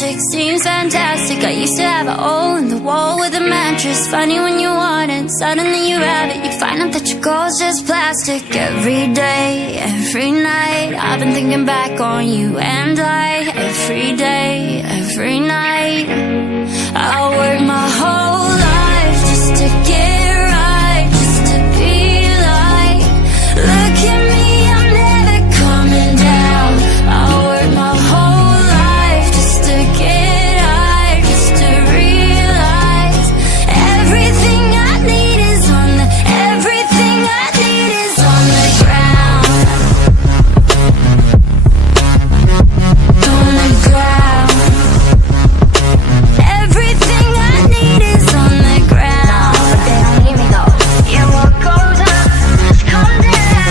magic, seems fantastic. I used to have a hole in the wall with a mattress. Funny when you want it, suddenly you have it. You find out that your goal's just plastic. Every day, every night, I've been thinking back on you and I. Every day, every night, I'll work my whole life just to get right, just to be like, look at me, I'm never coming down. I'll work my whole life just to get high, just to realize everything I need is on the, everything I need is on the ground. On the ground. Everything I need is on the ground. No, but they don't hear me though. Yeah, what goes up must come down.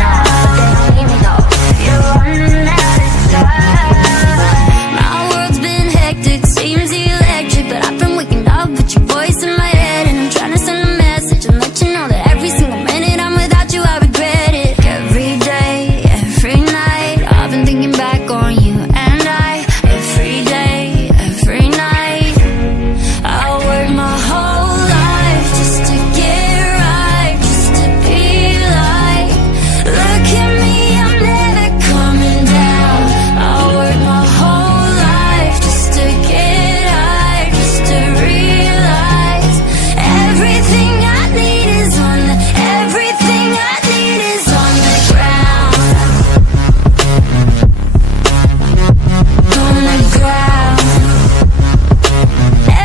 No, but they don't hear me though. You're running out of time. My world's been hectic, seems electric, but I've been waking up with your voice in my head, and I'm trying to send a message and let you know that every single minute I'm without you, I regret it. Every day, every night, I've been thinking back on you and I. Every day, every night, I'll work my whole life just to get right, just to be like, look at me, I'm never coming down. I'll work my whole life just to get high, just to realize everything I need is on the, everything I need is on the ground. On the ground.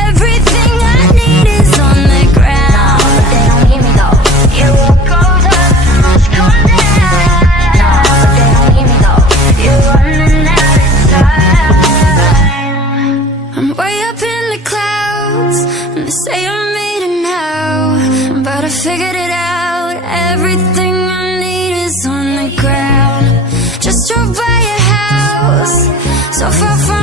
Everything I need is on the ground. No, but they don't hear me though. Yeah, what goes up must come down. No, but they don't hear me though. You're running out of time. I'm way up in the clouds, and they say I made it now, but I figured it out. Everything I need is on the ground. Just drove by your house, so far from